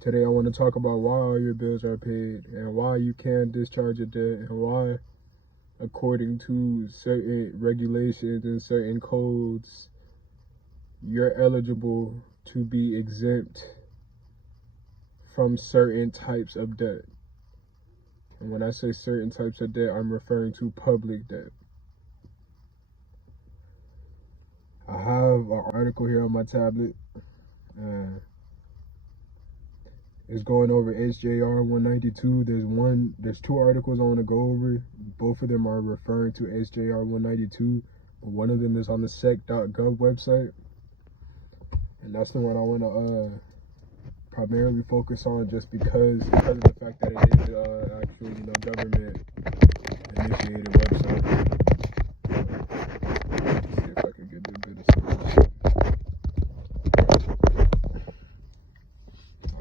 Today I want to talk about why all your bills are paid and why you can discharge a debt and why, according to certain regulations and certain codes, you're eligible to be exempt from certain types of debt. And when I say certain types of debt, I'm referring to public debt. I have an article here on my tablet. It's going over SJR 192. There's two articles I want to go over. Both of them are referring to SJR 192, but one of them is on the sec.gov website, and that's the one I want to primarily focus on, just because of the fact that it is the actual government initiated website. Let's see if I can get a bit of space.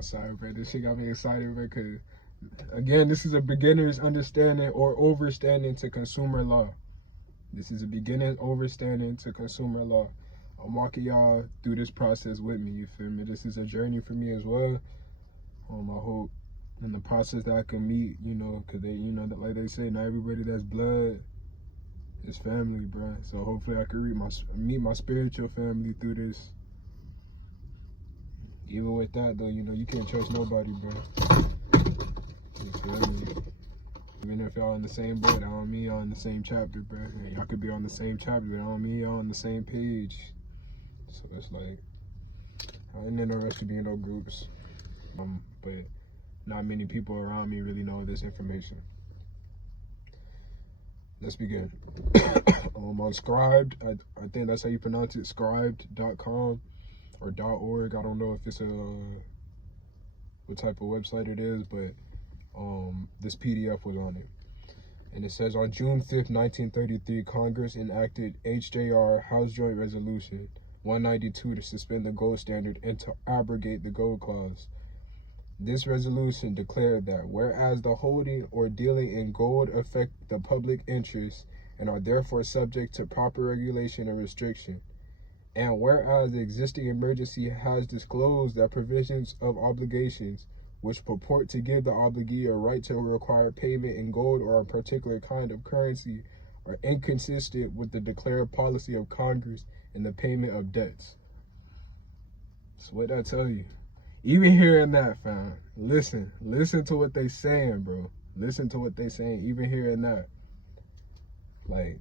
Sorry, bro. This shit got me excited, bro, because, again, this is a beginner's understanding or overstanding to consumer law. This is a beginner's overstanding to consumer law. I'm walking y'all through this process with me, you feel me? This is a journey for me as well. I hope in the process that I can meet, because they, like they say, not everybody that's blood is family, bro. So hopefully I can meet my spiritual family through this. Even with that, though, you can't trust nobody, bro. You feel me? Even if y'all in the same boat, I don't mean y'all in the same chapter, bro. And y'all could be on the same chapter, but I don't mean y'all on the same page. So it's like, I ain't interested in no groups. But not many people around me really know this information. Let's begin. On Scribed, I think that's how you pronounce it, scribed.com. or .org. I don't know if it's what type of website it is, but this PDF was on it. And it says, on June 5th, 1933, Congress enacted HJR, House Joint Resolution 192, to suspend the gold standard and to abrogate the gold clause. This resolution declared that whereas the holding or dealing in gold affect the public interest and are therefore subject to proper regulation and restriction, and whereas the existing emergency has disclosed that provisions of obligations which purport to give the obligee a right to require payment in gold or a particular kind of currency are inconsistent with the declared policy of Congress in the payment of debts. So what I tell you, even hearing that, fam, listen to what they saying, bro. Listen to what they saying, even hearing that. Like,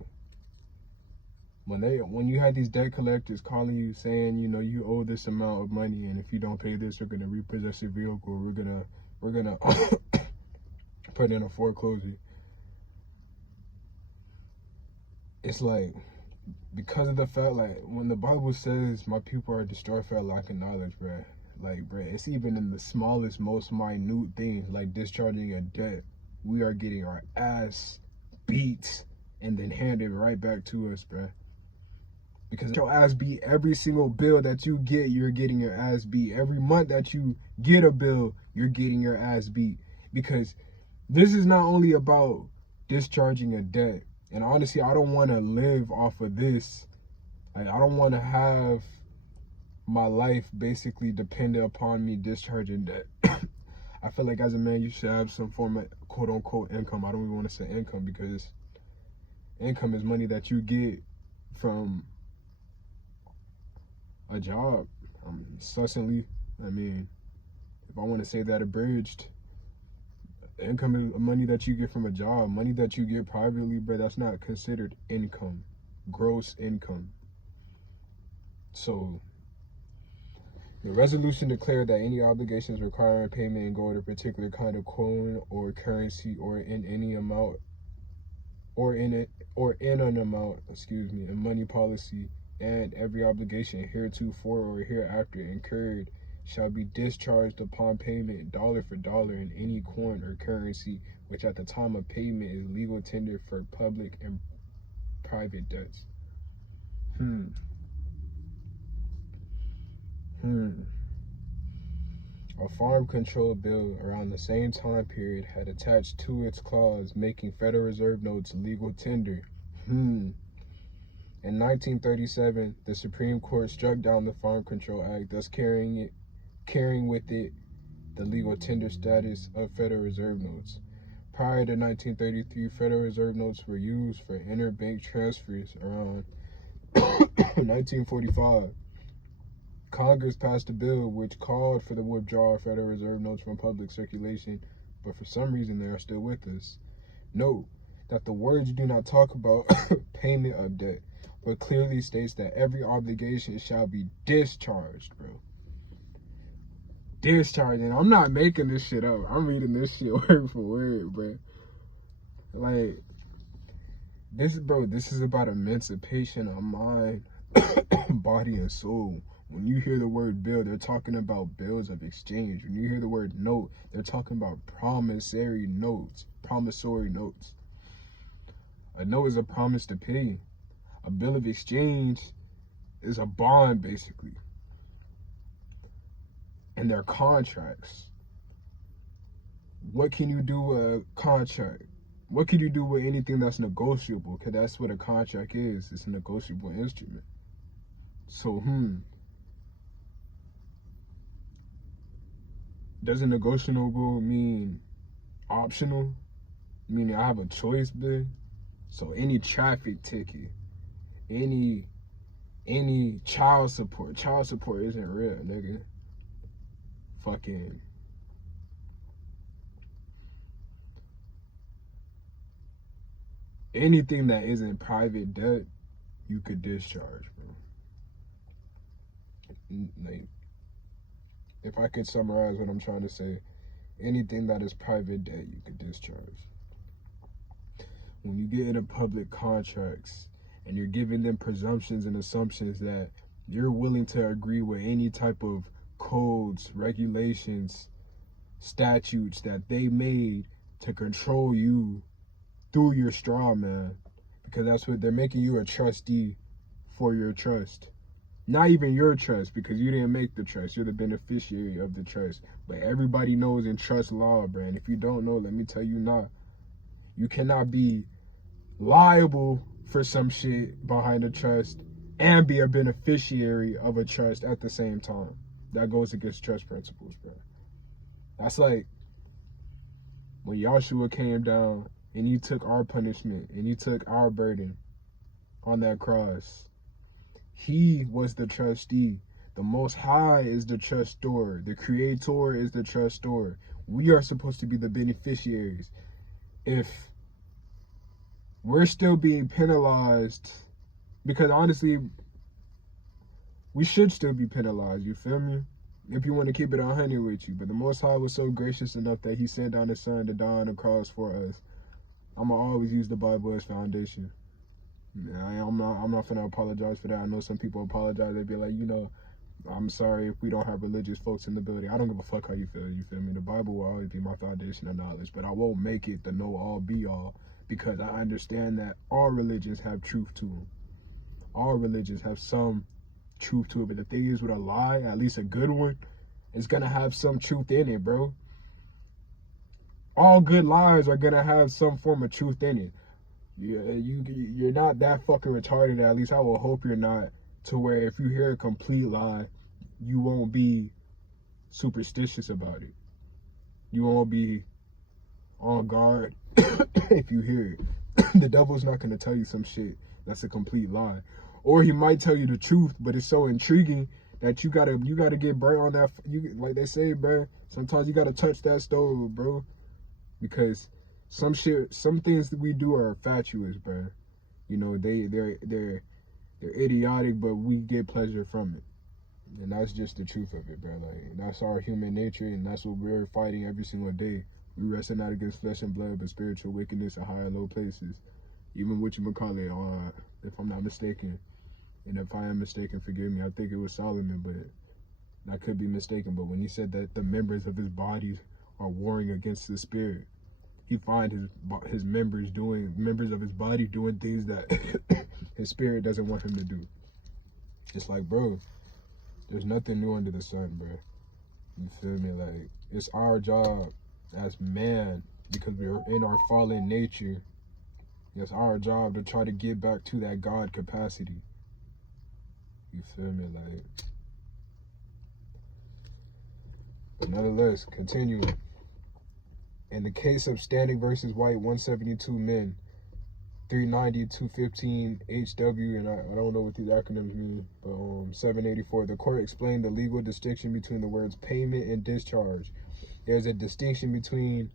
when you had these debt collectors calling you saying, you owe this amount of money, and if you don't pay this, we're gonna repossess your vehicle, we're gonna put in a foreclosure. It's like, because of the fact, like, when the Bible says my people are destroyed for a lack of knowledge, bruh, like, bruh, it's even in the smallest, most minute things, like discharging a debt, we are getting our ass beat and then handed right back to us, bruh. Because your ass beat every single bill that you get, you're getting your ass beat. Every month that you get a bill, you're getting your ass beat. Because this is not only about discharging a debt. And honestly, I don't want to live off of this. Like, I don't want to have my life basically dependent upon me discharging debt. I feel like as a man, you should have some form of quote unquote income. I don't even want to say income, because income is money that you get from a job. Succinctly, I mean, if I want to say that abridged, income is money that you get from a job. Money that you get privately, but that's not considered income, gross income. So the resolution declared that any obligations requiring payment in gold, a particular kind of coin or currency, or in any amount, or in an amount, in money policy, and every obligation heretofore or hereafter incurred shall be discharged upon payment dollar for dollar in any coin or currency which at the time of payment is legal tender for public and private debts. A farm control bill around the same time period had attached to its clause making Federal Reserve notes legal tender. In 1937, the Supreme Court struck down the Farm Control Act, thus carrying with it the legal tender status of Federal Reserve notes. Prior to 1933, Federal Reserve notes were used for interbank transfers. Around 1945, Congress passed a bill which called for the withdrawal of Federal Reserve notes from public circulation, but for some reason they are still with us. Note that the words do not talk about payment of debt, but clearly states that every obligation shall be discharged, bro. Discharging. I'm not making this shit up. I'm reading this shit word for word, bro. Like, this is about emancipation of mind, body, and soul. When you hear the word bill, they're talking about bills of exchange. When you hear the word note, they're talking about promissory notes. A note is a promise to pay. A bill of exchange is a bond, basically. And they're contracts. What can you do with a contract? What can you do with anything that's negotiable? Because that's what a contract is. It's a negotiable instrument. So, doesn't negotiable mean optional? Meaning I have a choice, bitch? So any traffic ticket, any child support isn't real, nigga. Fucking anything that isn't private debt, you could discharge, bro. Like, if I could summarize what I'm trying to say, anything that is private debt, you could discharge. When you get into public contracts and you're giving them presumptions and assumptions that you're willing to agree with any type of codes, regulations, statutes that they made to control you through your straw man, because that's what they're making you a trustee for your trust. Not even your trust, because you didn't make the trust. You're the beneficiary of the trust. But everybody knows in trust law, bro. And if you don't know, let me tell you now. You cannot be liable for some shit behind a trust and be a beneficiary of a trust at the same time. That goes against trust principles, bro. That's like when Yahshua came down and he took our punishment and he took our burden on that cross. He was the trustee. The Most High is the trustor. The Creator is the trustor. We are supposed to be the beneficiaries. If we're still being penalized, because honestly, we should still be penalized, you feel me? If you want to keep it 100 with you. But the Most High was so gracious enough that he sent down his son to die on the cross for us. I'm going to always use the Bible as foundation. I'm not finna apologize for that. I know some people apologize. They be like, I'm sorry if we don't have religious folks in the building. I don't give a fuck how you feel. You feel me? The Bible will always be my foundation of knowledge, but I won't make it the know-all, be-all, because I understand that all religions have truth to them. All religions have some truth to it, but the thing is, with a lie, at least a good one, it's gonna have some truth in it, bro. All good lies are gonna have some form of truth in it. You're not that fucking retarded, at least I will hope you're not, to where if you hear a complete lie, you won't be superstitious about it. You won't be on guard if you hear it. The devil's not going to tell you some shit that's a complete lie. Or he might tell you the truth, but it's so intriguing that you gotta get burnt on that. Like they say, bro, sometimes you gotta touch that stove, bro, because some things that we do are fatuous, bro. They're idiotic, but we get pleasure from it. And that's just the truth of it, bro. Like, that's our human nature, and that's what we're fighting every single day. We wrestle not against flesh and blood, but spiritual wickedness in high and low places. Even whatchamacallit, if I'm not mistaken, and if I am mistaken, forgive me. I think it was Solomon, but I could be mistaken. But when he said that the members of his body are warring against the spirit, he find his members of his body doing things that his spirit doesn't want him to do. It's like, bro, there's nothing new under the sun, bro. You feel me? Like, it's our job as man, because we're in our fallen nature. It's our job to try to get back to that God capacity. You feel me? Like, Nonetheless, continuing. In the case of Standing versus White, 172 men, 390, 215 HW, and I don't know what these acronyms mean, but 784. The court explained the legal distinction between the words payment and discharge. There's a distinction between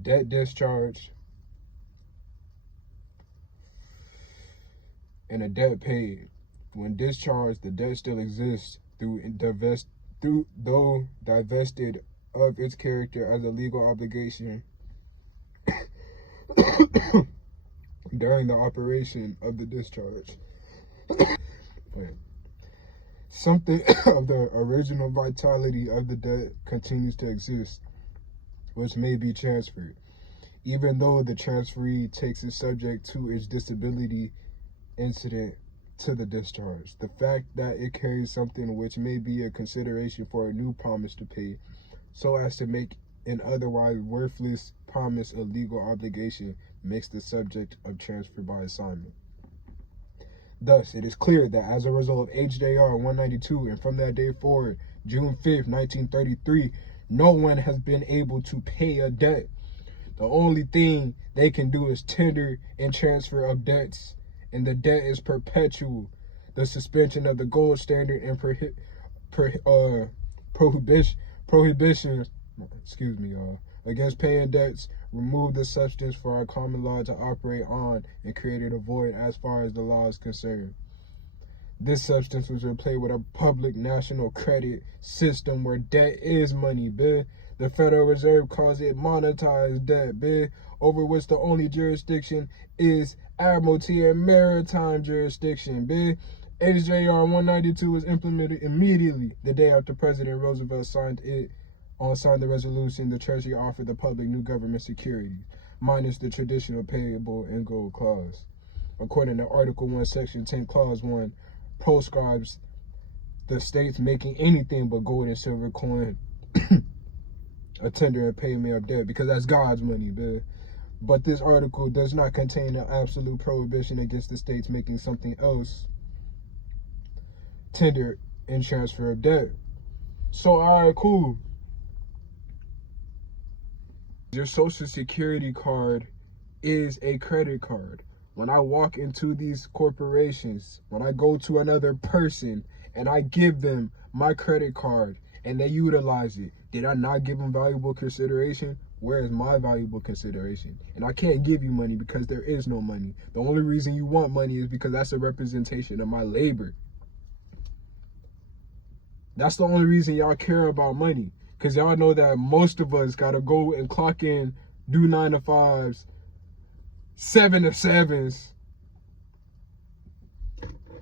debt discharge and a debt paid. When discharged, the debt still exists though divested of its character as a legal obligation during the operation of the discharge. Something of the original vitality of the debt continues to exist, which may be transferred, even though the transferee takes it subject to its disability incident to the discharge. The fact that it carries something which may be a consideration for a new promise to pay, so as to make an otherwise worthless promise a legal obligation, makes the subject of transfer by assignment. Thus, it is clear that as a result of HJR 192 and from that day forward, June 5th, 1933, no one has been able to pay a debt. The only thing they can do is tender and transfer of debts, and the debt is perpetual. The suspension of the gold standard and prohibition against paying debts removed the substance for our common law to operate on and created a void as far as the law is concerned. This substance was replaced with a public national credit system where debt is money, bitch. The Federal Reserve calls it monetized debt, bitch, over which the only jurisdiction is admiralty and maritime jurisdiction, bitch. HJR 192 was implemented immediately the day after President Roosevelt signed the resolution. The Treasury offered the public new government securities, minus the traditional payable in gold clause. According to Article 1, Section 10, Clause 1, proscribes the states making anything but gold and silver coin a tender and payment of debt, because that's God's money, man. But this article does not contain an absolute prohibition against the states making something else tender and transfer of debt. So, all right, cool. Your social security card is a credit card. When I walk into these corporations, when I go to another person and I give them my credit card and they utilize it, did I not give them valuable consideration? Where is my valuable consideration? And I can't give you money because there is no money. The only reason you want money is because that's a representation of my labor. That's the only reason y'all care about money. Because y'all know that most of us got to go and clock in, do 9 to 5s, 7 to 7s,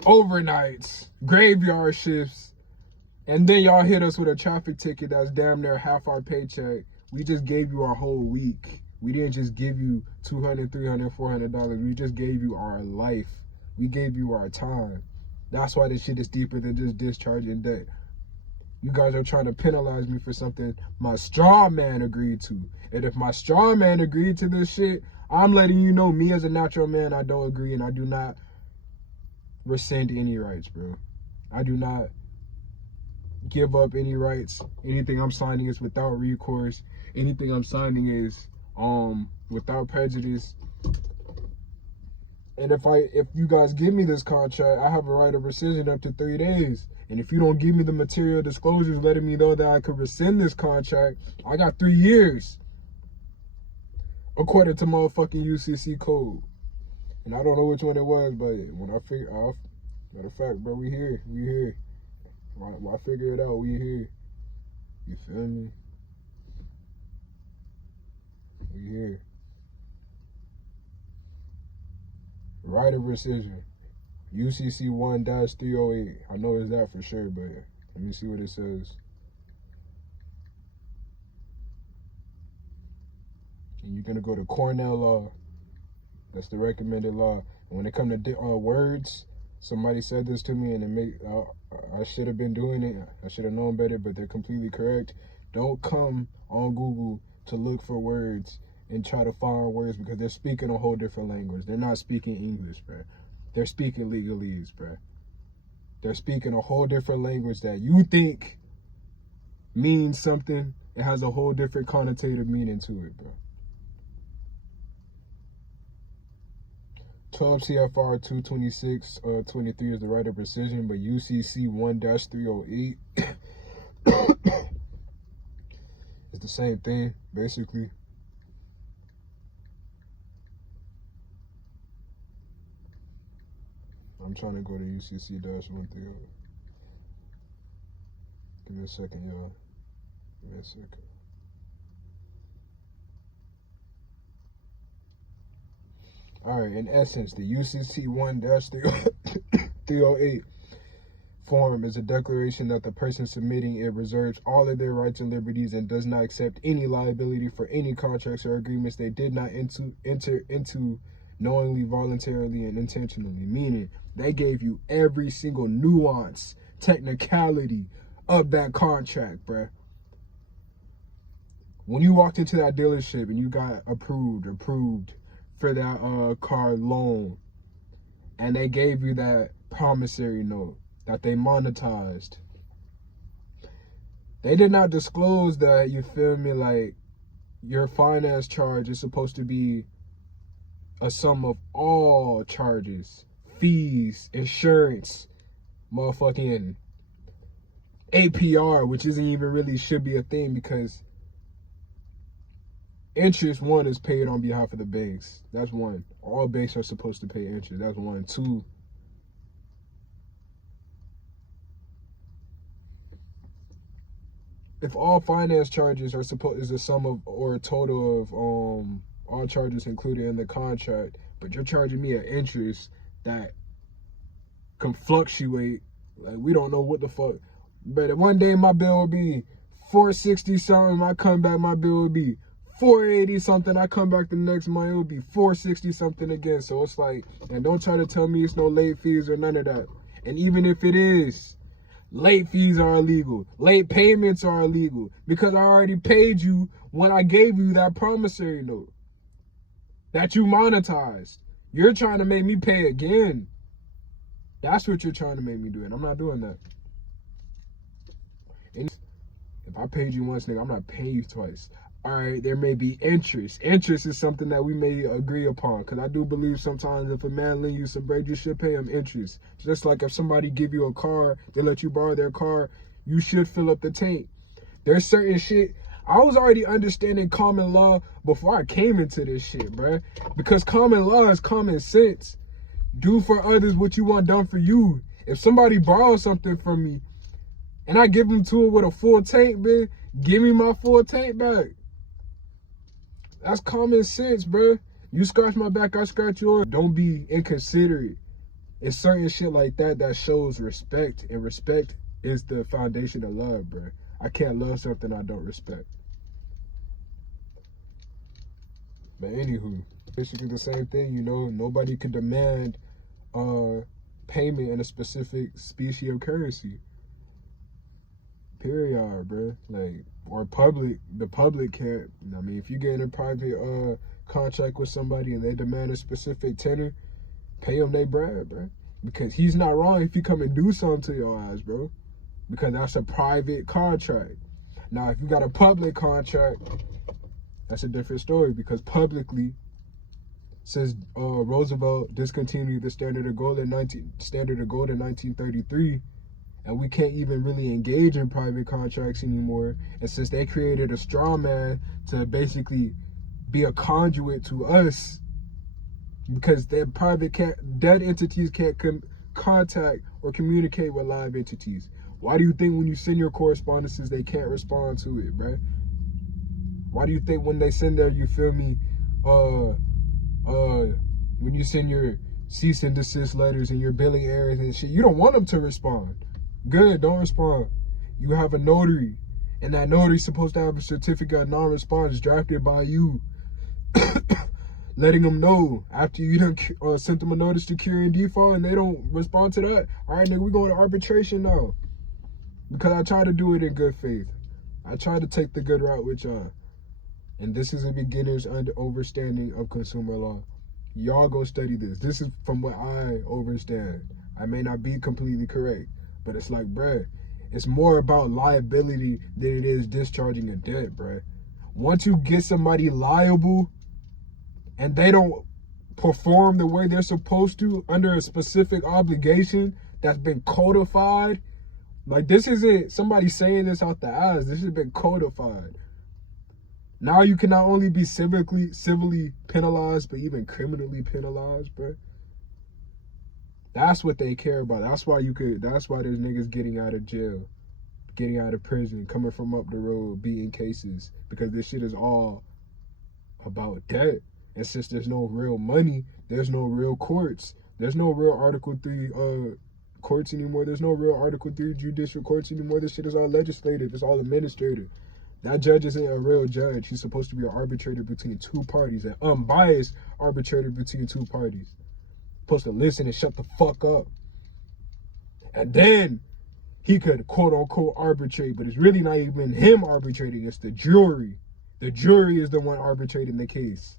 overnights, graveyard shifts, and then y'all hit us with a traffic ticket that's damn near half our paycheck. We just gave you our whole week. We didn't just give you $200, $300, $400. We just gave you our life. We gave you our time. That's why this shit is deeper than just discharging debt. You guys are trying to penalize me for something my straw man agreed to. And if my straw man agreed to this shit, I'm letting you know, me as a natural man, I don't agree, and I do not rescind any rights, bro. I do not give up any rights. Anything I'm signing is without recourse. Anything I'm signing is without prejudice. And if you guys give me this contract, I have a right of rescission up to 3 days. And if you don't give me the material disclosures letting me know that I could rescind this contract, I got 3 years. According to motherfucking UCC code. And I don't know which one it was, but when I figure out, matter of fact, bro, we here. When I figure it out, we here. You feel me? We here. Right of rescission. UCC 1-308. I know it's that for sure, but let me see what it says. And you're gonna go to Cornell Law. That's the recommended law. And when it comes to words, somebody said this to me, and I should have been doing it. I should have known better, but they're completely correct. Don't come on Google to look for words and try to find words, because they're speaking a whole different language. They're not speaking English, bro. They're speaking legalese, bro. They're speaking a whole different language that you think means something, it has a whole different connotative meaning to it, bro. 12 CFR 226-23 is the right of precision, but UCC 1-308 is the same thing, basically. I'm trying to go to UCC-130. Give me a second, y'all. Give me a second. All right, in essence, the UCC 1-308 form is a declaration that the person submitting it reserves all of their rights and liberties and does not accept any liability for any contracts or agreements they did not enter into knowingly, voluntarily, and intentionally. Meaning, they gave you every single nuance, technicality of that contract, bruh. When you walked into that dealership and you got approved for that car loan, and they gave you that promissory note that they monetized, they did not disclose that, you feel me, like your finance charge is supposed to be a sum of all charges, fees, insurance, motherfucking APR, which isn't even really should be a thing, because interest, one, is paid on behalf of the banks. That's one. All banks are supposed to pay interest. That's one. Two, if all finance charges are is a sum of or a total of all charges included in the contract, but you're charging me an interest that can fluctuate, like we don't know what the fuck. But one day my bill will be $460 something. I come back, my bill will be $480 something. I come back the next month, it will be $460 something again. So it's like, and don't try to tell me it's no late fees or none of that. And even if it is, late fees are illegal. Late payments are illegal, because I already paid you when I gave you that promissory note that you monetized. You're trying to make me pay again. That's what you're trying to make me do, and I'm not doing that. And if I paid you once, nigga, I'm not paying you twice. All right, there may be interest. Interest is something that we may agree upon, because I do believe sometimes if a man lend you some bread, you should pay him interest. Just like if somebody give you a car, they let you borrow their car, you should fill up the tank. There's certain shit. I was already understanding common law before I came into this shit, bruh. Because common law is common sense. Do for others what you want done for you. If somebody borrows something from me and I give them to it with a full tank, man, give me my full tank back. That's common sense, bruh. You scratch my back, I scratch yours. Don't be inconsiderate. It's certain shit like that that shows respect, and respect is the foundation of love, bruh. I can't love something I don't respect. But anywho, basically the same thing, you know. Nobody can demand payment in a specific species of currency. Period, bro. Like, or the public can't. I mean, if you get in a private contract with somebody and they demand a specific tenor, pay them their bread, bro. Because he's not wrong if you come and do something to your ass, bro. Because that's a private contract. Now, if you got a public contract, that's a different story, because publicly, since Roosevelt discontinued the Standard of Gold in 1933, and we can't even really engage in private contracts anymore, and since they created a straw man to basically be a conduit to us, because their dead entities can't contact or communicate with live entities. Why do you think when you send your correspondences, they can't respond to it, bruh? Why do you think when they send their, you feel me, when you send your cease and desist letters and your billing errors and shit, you don't want them to respond? Good, don't respond. You have a notary, and that notary's supposed to have a certificate of non-response drafted by you, letting them know after you done sent them a notice to cure and default and they don't respond to that. All right, nigga, we going to arbitration now. Because I try to do it in good faith. I try to take the good route with y'all. And this is a beginner's understanding of consumer law. Y'all go study this. This is from what I understand. I may not be completely correct, but it's like, bruh, It's more about liability than it is discharging a debt, bro. Once you get somebody liable and they don't perform the way they're supposed to under a specific obligation that's been codified, like, this isn't somebody saying this out the ass. This has been codified. Now you can not only be civilly penalized, but even criminally penalized, bro. That's what they care about. That's why there's niggas getting out of jail, getting out of prison, coming from up the road, beating cases, because this shit is all about debt. And since there's no real money, there's no real courts. There's no real Article 3 courts anymore. There's no real Article 3 judicial courts anymore. This shit is all legislative. It's all administrative. That judge isn't a real judge. He's supposed to be an arbitrator between two parties, an unbiased arbitrator between two parties. Supposed to listen and shut the fuck up. And then he could quote unquote arbitrate, but it's really not even him arbitrating, it's the jury. The jury is the one arbitrating the case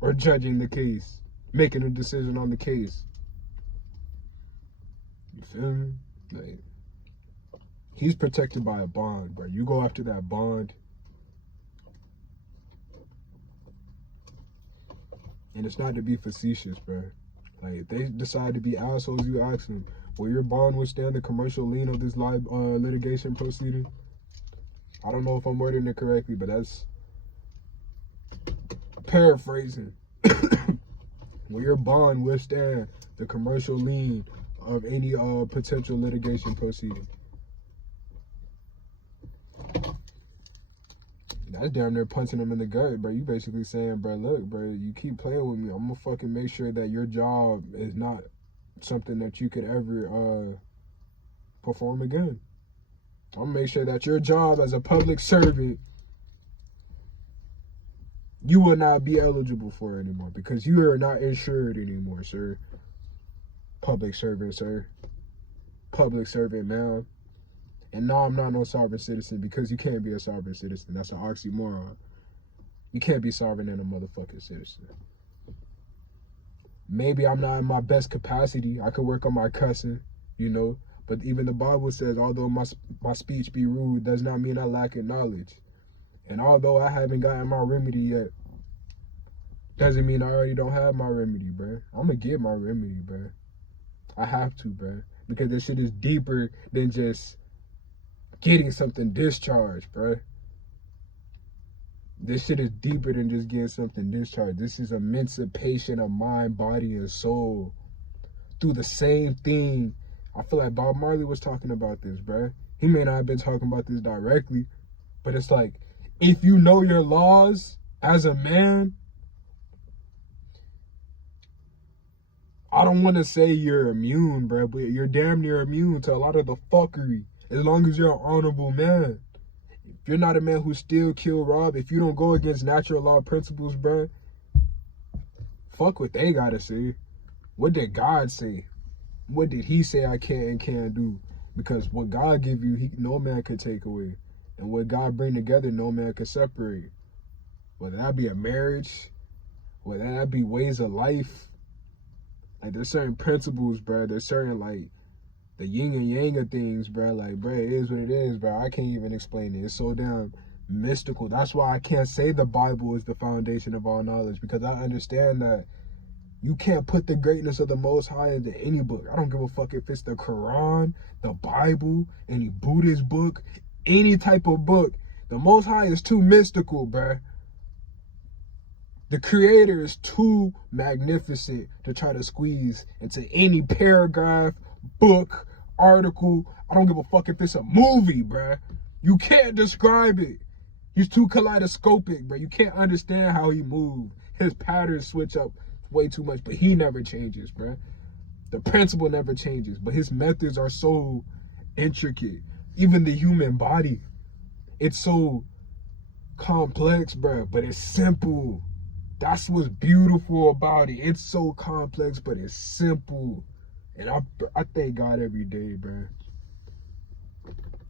or judging the case, making a decision on the case. You feel me? Like, he's protected by a bond, bro. You go after that bond, and it's not to be facetious, bro. Like, if they decide to be assholes, you ask them, will your bond withstand the commercial lien of this litigation proceeding? I don't know if I'm wording it correctly, but that's paraphrasing. Will your bond withstand the commercial lien of any potential litigation proceeding? That's damn near punching them in the gut, bro. You basically saying, bro, look, bro, you keep playing with me, I'm gonna fucking make sure that your job is not something that you could ever perform again. I'm gonna make sure that your job as a public servant, you will not be eligible for anymore because you are not insured anymore, sir. Public servant, sir. Public servant, ma'am. And no, I'm not no sovereign citizen because you can't be a sovereign citizen. That's an oxymoron. You can't be sovereign and a motherfucking citizen. Maybe I'm not in my best capacity. I could work on my cussing, you know. But even the Bible says, although my speech be rude, does not mean I lack in knowledge. And although I haven't gotten my remedy yet, doesn't mean I already don't have my remedy, bro. I'm going to get my remedy, bro. I have to, bro. Because this shit is deeper than just getting something discharged, bro. This shit is deeper than just getting something discharged. This is emancipation of mind, body, and soul through the same thing. I feel like Bob Marley was talking about this, bro. He may not have been talking about this directly, but it's like, if you know your laws as a man, I don't want to say you're immune, bro, but you're damn near immune to a lot of the fuckery. As long as you're an honorable man. If you're not a man who steal, kill, rob, if you don't go against natural law principles, bro, fuck what they gotta say. What did God say? What did he say I can and can't do? Because what God give you, no man could take away. And what God bring together, no man could separate. Whether that be a marriage, whether that be ways of life. Like, there's certain principles, bro. There's certain, like, the yin and yang of things, bro. Like, bro, it is what it is, bro. I can't even explain it. It's so damn mystical. That's why I can't say the Bible is the foundation of all knowledge, because I understand that you can't put the greatness of the Most High into any book. I don't give a fuck if it's the Quran, the Bible, any Buddhist book, any type of book. The Most High is too mystical, bro. The Creator is too magnificent to try to squeeze into any paragraph, book, article. I don't give a fuck if it's a movie, bruh. You can't describe it. He's too kaleidoscopic, bruh. You can't understand how he moves. His patterns switch up way too much, but he never changes, bruh. The principle never changes, but his methods are so intricate. Even the human body, it's so complex, bruh, but it's simple. That's what's beautiful about it. It's so complex, but it's simple. And I thank God every day, bro.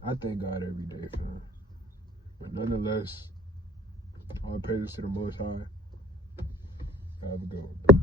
I thank God every day, fam. But nonetheless, all praises to the Most High. Have a good one.